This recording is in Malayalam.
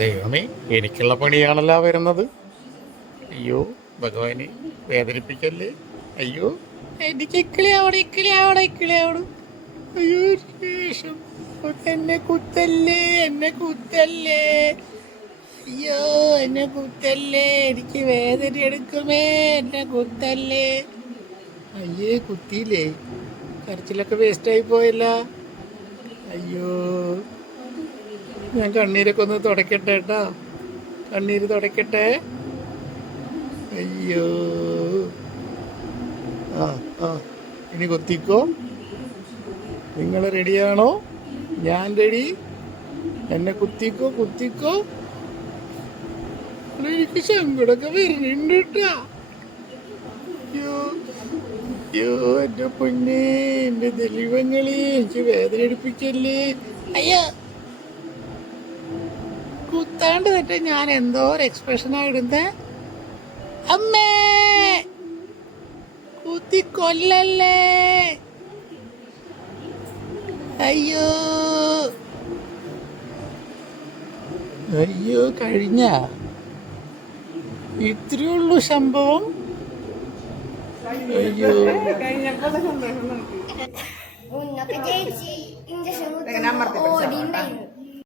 ദൈവമേ എനിക്കുള്ള പണിയാണല്ലോ വരുന്നത്. അയ്യോ ഭഗവാനെ വേദനിപ്പിക്കല്ലേ? അയ്യോ എനിക്ക് ഇക്കിളിയാവണം ഇക്കിളിയാവണം ഇക്കിളിയാവണം. അയ്യോ ശേഷം എന്നെ കുത്തല്ലേ എന്നെ കുത്തല്ലേ? അയ്യോ എന്നെ കുത്തല്ലേ എനിക്ക് വേദന എടുക്കുമേ എന്നെ കുത്തല്ലേ? അയ്യേ കുത്തിയില്ലേ? കരച്ചിലൊക്കെ വേസ്റ്റായി പോയല്ല. അയ്യോ. ഞാൻ കണ്ണീരൊക്കെ ഒന്ന് തുടയ്ക്കട്ടെ കേട്ടോ. കണ്ണീര് തുടയ്ക്കട്ടെ. അയ്യോ. ആ ആ. ഇനി കൊത്തിക്കോ. നിങ്ങൾ റെഡിയാണോ? ഞാൻ റെഡി. എന്നെ കുത്തിക്കോ കുത്തിക്കോ. എനിക്ക് ശങ്കടൊക്കെ വരുന്നുണ്ട് കേട്ടാ. അയ്യോ എന്റെ പൊന്നേ എന്റെ ദലീപങ്ങളെ എനിക്ക് വേദന എടുപ്പിക്കല്ലേ അയ്യോ. കുത്താണ്ട് തെറ്റ ഞാൻ എന്തോ ഒരു എക്സ്പ്രഷനാ ഇടുന്നത് അമ്മേ! കുത്തി കൊല്ലല്ലേ അയ്യോ! അയ്യോ കഴിഞ്ഞ. ഇത്രയേ ഉള്ളൂ സംഭവം. അയ്യോ. ഓടി